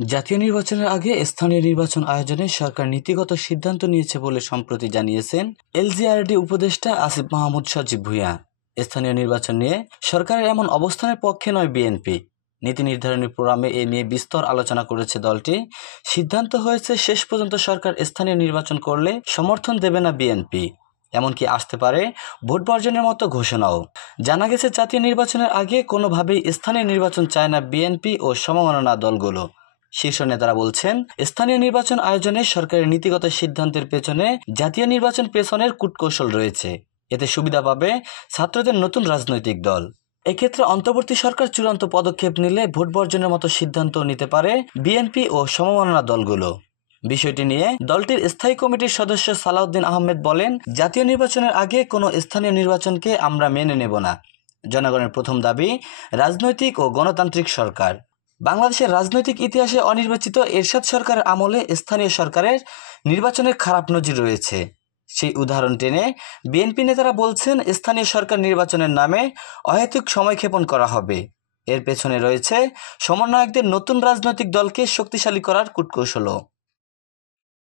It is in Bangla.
জাতীয় নির্বাচনের আগে স্থানীয় নির্বাচন আয়োজনে সরকার নীতিগত সিদ্ধান্ত নিয়েছে বলে সম্প্রতি জানিয়েছেন এলজিআরডি উপদেষ্টা আসিফ মাহমুদ সজীব ভুঁইয়া। স্থানীয় নির্বাচন নিয়ে সরকারের এমন অবস্থানের পক্ষে নয় বিএনপি। নীতি নির্ধারণী ফোরামে এ নিয়ে বিস্তর আলোচনা করেছে দলটি। সিদ্ধান্ত হয়েছে শেষ পর্যন্ত সরকার স্থানীয় নির্বাচন করলে সমর্থন দেবে না বিএনপি, এমনকি আসতে পারে ভোট বর্জনের মতো ঘোষণাও। জানা গেছে জাতীয় নির্বাচনের আগে কোনোভাবেই স্থানীয় নির্বাচন চায় না বিএনপি ও সমমনা দলগুলো। শীর্ষ নেতারা বলছেন, স্থানীয় নির্বাচন আয়োজনে সরকারের নীতিগত সিদ্ধান্তের পেছনে জাতীয় নির্বাচন পেছনের কূটকৌশল রয়েছে। এতে সুবিধা পাবে ছাত্রদের নতুন রাজনৈতিক দল। এক্ষেত্রে অন্তর্বর্তী সরকার চূড়ান্ত পদক্ষেপ নিলে ভোট বর্জনের মতো সিদ্ধান্ত নিতে পারে বিএনপি ও সমমনা দলগুলো। বিষয়টি নিয়ে দলটির স্থায়ী কমিটির সদস্য সালাউদ্দিন আহমেদ বলেন, জাতীয় নির্বাচনের আগে কোনো স্থানীয় নির্বাচনকে আমরা মেনে নেব না। জনগণের প্রথম দাবি রাজনৈতিক ও গণতান্ত্রিক সরকার। বাংলাদেশের রাজনৈতিক ইতিহাসে অনির্বাচিত এরশাদ সরকারের আমলে স্থানীয় সরকারের নির্বাচনের খারাপ নজির রয়েছে। সেই উদাহরণ টেনে বিএনপি নেতারা বলছেন, স্থানীয় সরকার নির্বাচনের নামে অহেতুক সময়ক্ষেপণ করা হবে। এর পেছনে রয়েছে সমন্বয়কদের নতুন রাজনৈতিক দলকে শক্তিশালী করার কূটকৌশলও।